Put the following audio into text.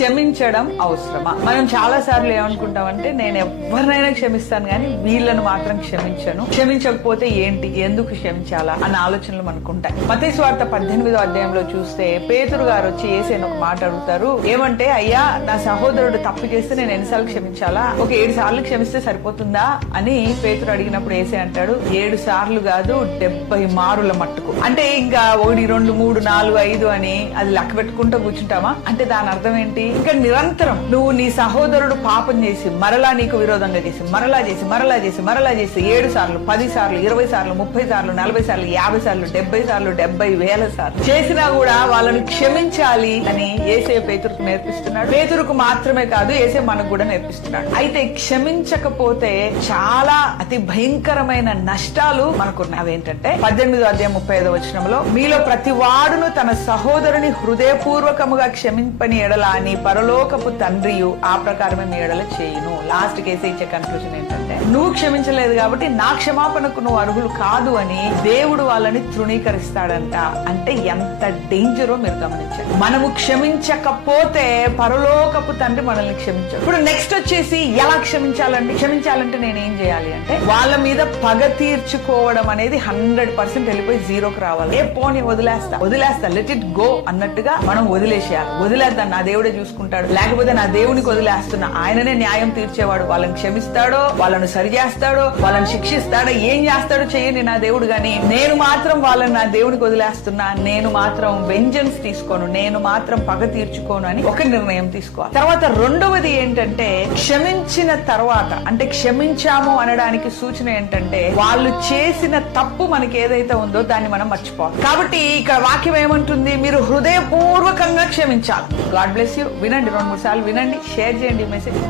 క్షమించడం అవసరమా? మనం చాలా సార్లు ఏమనుకుంటామంటే, నేను ఎవరినైనా క్షమిస్తాను కానీ వీళ్ళను మాత్రం క్షమించను, క్షమించకపోతే ఏంటి, ఎందుకు క్షమించాలా అన్న ఆలోచనలు మనకుంటాయి. మత్తయి సువార్త 18వ అధ్యాయంలో చూస్తే పేతురు గారు వచ్చి యేసుని ఒక మాట అడుగుతారు. ఏమంటే, అయ్యా నా సహోదరుడు తప్పు చేస్తే నేను ఎన్నిసార్లు క్షమించాలా? ఒక 7 సార్లు క్షమిస్తే సరిపోతుందా అని పేతురు అడిగినప్పుడు యేసే అంటాడు, 7 సార్లు కాదు 70 మారుల మట్టుకు. అంటే ఇంకా 1 2 3 4 5 అని అది లెక్క పెట్టుకుంటూ కూర్చుంటామా? అంటే దాని అర్థం ఏంటి? ఇంకా నిరంతరం నువ్వు నీ సహోదరుడు పాపం చేసి మరలా నీకు విరోధంగా చేసి మరలా చేసి మరలా చేసి మరలా చేసి 7 సార్లు 10 సార్లు 20 సార్లు 30 సార్లు 40 సార్లు 50 సార్లు 70 సార్లు 70,000 సార్లు చేసినా కూడా వాళ్ళను క్షమించాలి అని యేసే పేతురుకు నేర్పిస్తున్నాడు. పేతురుకు మాత్రమే కాదు, యేసే మనకు కూడా నేర్పిస్తున్నాడు. అయితే క్షమించకపోతే చాలా అతి భయంకరమైన నష్టాలు మనకున్నాయి. అవేంటంటే 18వ అధ్యాయం 35వ వచనంలో, మీలో ప్రతి వాడును తన సహోదరుని హృదయపూర్వకముగా క్షమింపని ఎడల అని పరలోకపు తండ్రియు ఆ ప్రకారమే మీ ఎడల చేయును. లాస్ట్ కేసు ఇచ్చే కన్క్లూజన్ ఏంటంటే, నువ్వు క్షమించలేదు కాబట్టి నా క్షమాపణకు నువ్వు అర్హులు కాదు అని దేవుడు వాళ్ళని తృణీకరిస్తాడంట. అంటే ఎంత డేంజరో మీరు గమనించండి. మనము క్షమించకపోతే పరలోకపు తండ్రి మనల్ని క్షమించాడు. ఇప్పుడు నెక్స్ట్ వచ్చేసి ఎలా క్షమించాలండి? క్షమించాలంటే నేనేం చేయాలి అంటే, వాళ్ళ మీద పగ తీర్చుకోవడం అనేది 100% వెళ్ళిపోయి 0కి రావాలి. ఏ పోనీ వదిలేస్తా లెట్ ఇట్ గో అన్నట్టుగా మనం వదిలేసేయాలి. వదిలేద్దాం, నా దేవుడే చూసుకుంటాడు, లేకపోతే నా దేవునికి వదిలేస్తున్నా, ఆయననే న్యాయం తీర్చేవాడు, వాళ్ళని క్షమిస్తాడో, వాళ్ళను సరి చేస్తాడో, వాళ్ళని శిక్షిస్తాడో, ఏం చేస్తాడో చెయ్యండి నా దేవుడు, గాని నేను మాత్రం వాళ్ళని నా దేవునికి వదిలేస్తున్నా, నేను మాత్రం వెంజన్స్ తీసుకోను, నేను మాత్రం పగ తీర్చుకోను అని ఒక నిర్ణయం తీసుకోవాలి. తర్వాత రెండవది ఏంటంటే, క్షమించిన తర్వాత అంటే క్షమించాము అనడానికి సూచన ఏంటంటే, వాళ్ళు చేసిన తప్పు మనకి ఏదైతే ఉందో దాన్ని మనం మర్చిపోవాలి. కాబట్టి ఇక్కడ వాక్యం ఏమంటుంది? మీరు హృదయపూర్వకంగా క్షమించాలి. God bless you. వినండి, 2-3 సార్లు వినండి, షేర్ చేయండి ఈ మెసేజ్.